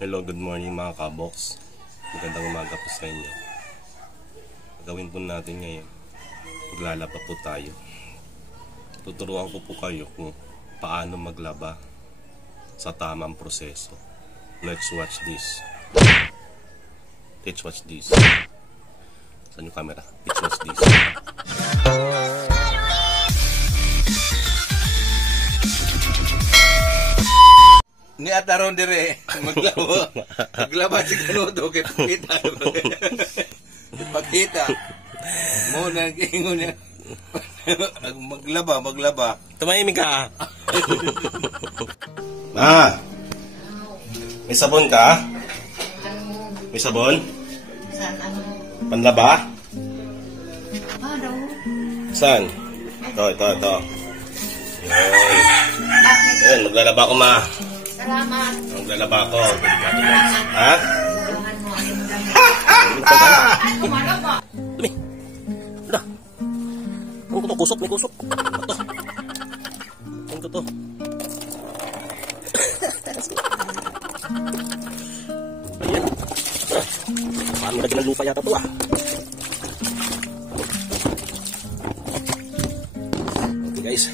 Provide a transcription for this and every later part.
Hello, good morning mga kabox. Magandang umaga po sa inyo. Gawin po natin ngayon, maglalaba po tayo. Tuturuan ko po kayo kung paano maglaba sa tamang proseso. Let's watch this. Let's watch this. Saan yung camera? Let's watch this. Ni ataron dire maglaba si kanudo kay pakita. Pakita. Mo nang ingon niya. Maglaba. Tumahimik ka. May sabon ka? May sabon? Panlaba? Saan? Ito. Yan, maglalaba ko ma. Salamat. Maglalaba ko. Ha? Dumi. Wala. Ang kuto, kusok, may kusok. Ito. Ang kuto. Ayan. Paano lagi ng lupa yata ito ah. Okay guys.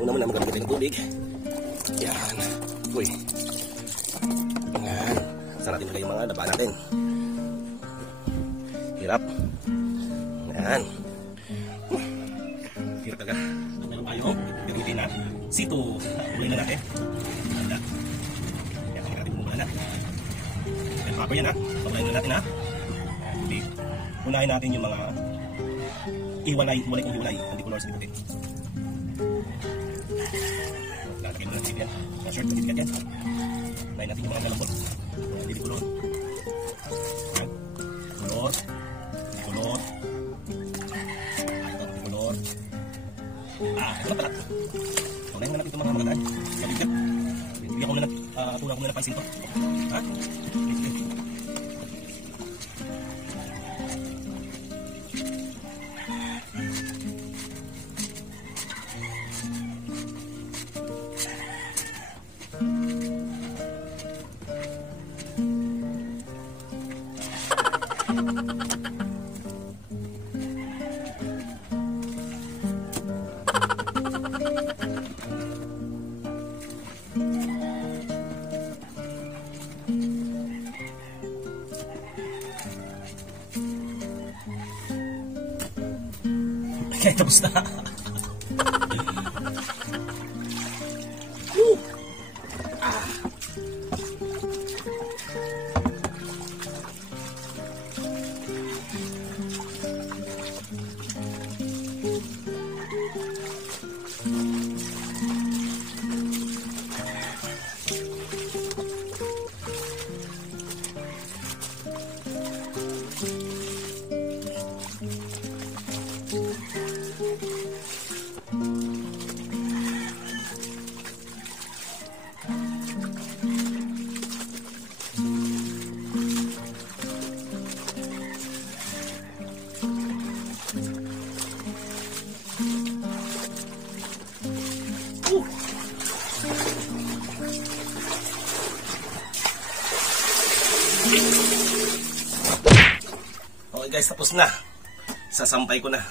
Una muna magamit tayo ng tubig. Yan. Uy. Yan. Saan natin magay yung mga laba natin. Hirap. Yan. Hirap talaga. Meron tayo. Pilitin na. Sito. Kulay na natin. Yan. Yan. Kami natin bumula na. Yan. Papo yan ha. Pakulay na natin ha. Yan. Unahin natin yung mga iwalay kong iwalay. Hindi color sa puti. Lalagay mo natin yan. Mga short, magiging yan. Unahin natin yung mga galambot. Hindi color. Yan. Color. Hindi color. Hindi color. Ito na pala. Unahin na natin itong mga magandaan. Kabigat. Bigyan ko na ng pansin to. Ha? Okay, tapos na. Okay guys, tapos na. Sasampay ko na.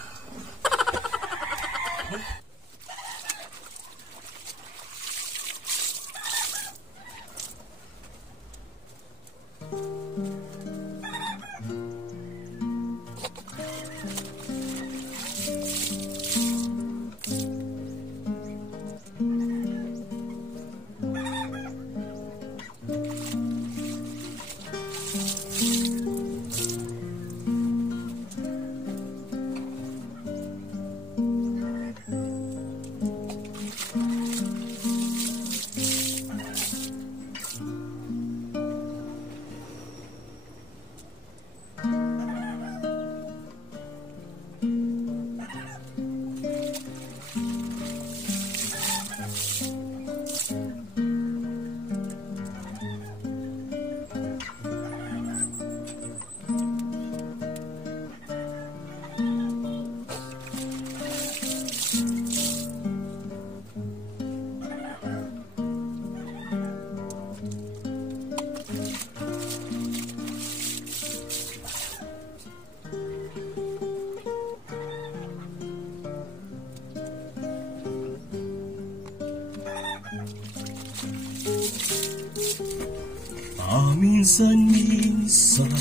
Paminsan-minsan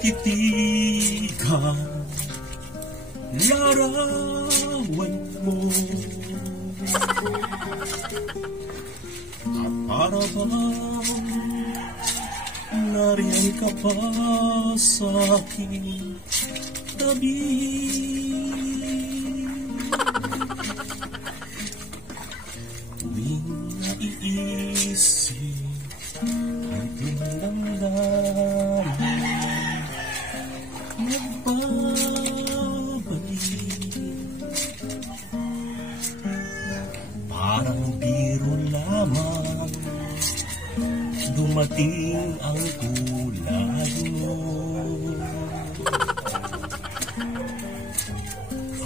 tititigan larawan mo, at para bang nariyan ka pa sa aking tabi. Tuwing naiisip ang damdamin, nagbabalik. Parang biro lamang dumating ang tulad mo,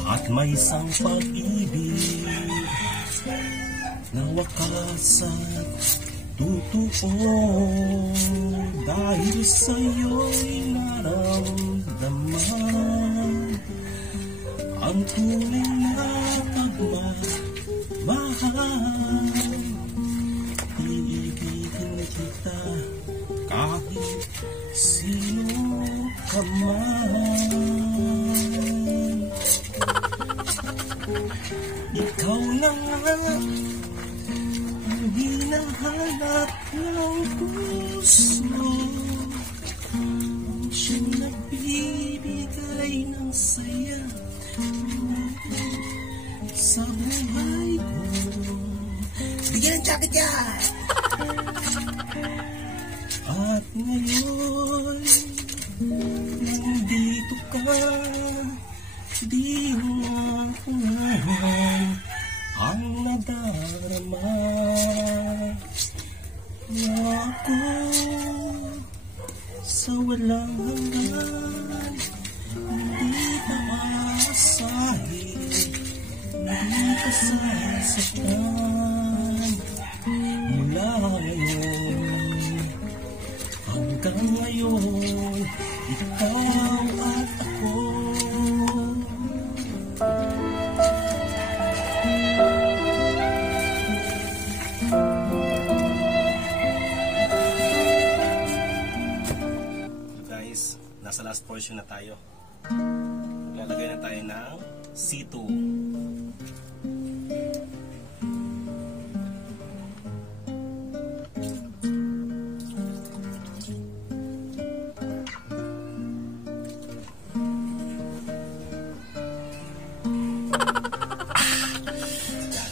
at may isang pag-ibig na wakas at totoo, dahil sa'yo'y naramdaman ang tunay na pagmamahal. Iibigin kita kahit sino ka man. Ikaw na nga ang hinahanap ng puso, ang siyang nagbibigay ng saya sa buhay ko. Bigyan ng jacket yan! At ngayon, nandito ka, di mo ang nadarama na ako sa walang hanggan. Hindi ka aasahin, hindi ka sasaktan. Mula ngayon hanggang ngayon, ikaw at ako. Guys, nasa last portion na tayo. Lalagay na tayo ng C2.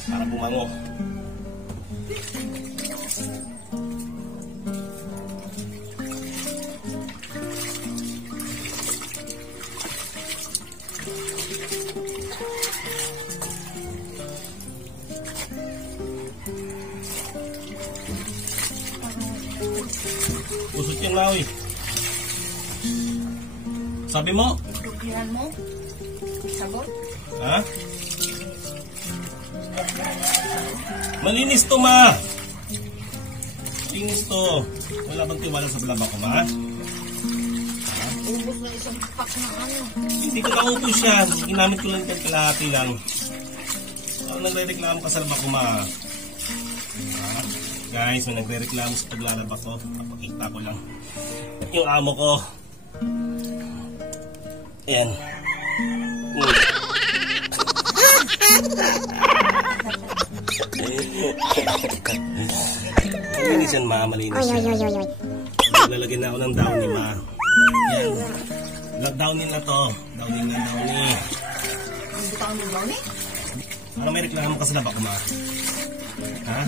Para bumango. Usot yung lawi. Sabi mo? Dugihan mo? Sabot? Ha? Malinis to, ma. Malinis to. Wala bang tiwala sa blaba ko, ma? Ubus na isang pack na ano. Hindi ko naubos yan. Ginamit ko lang yung kalahati lang. Ako nagre-reklamo ka sa laba ko, ma. Guys, may nagre-reklamo sa paglalaba ko. Papakita ko lang yung amo ko. Ayan. Malinis yan, ma. Malinis yan. Lalagyan na ako ng downy, ma. Yan. Downy na to. Downy na, downy. Hindi pa kami downy? Ano may reklamo ka sa laba ko, ma? Ha?